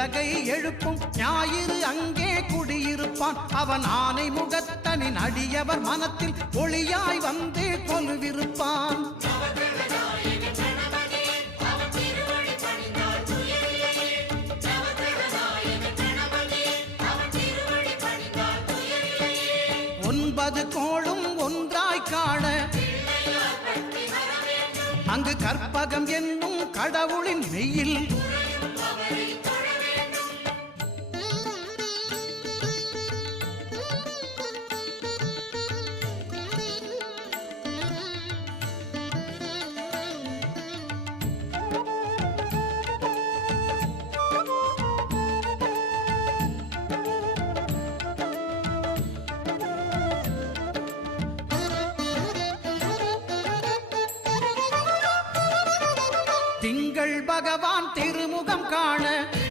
உலகை எழுப்பும் ஞாயிறு அங்கே குடியிருப்பான். அவன் ஆனை முகத்தனின் அடியவர் மனத்தில் ஒளியாய் வந்து கொலுவிருப்பான். ஒன்பது கோளும் ஒன்றாய் காண அங்கு கற்பகம் என்னும் கடவுளின் மெய்யில் திங்கள் பகவான்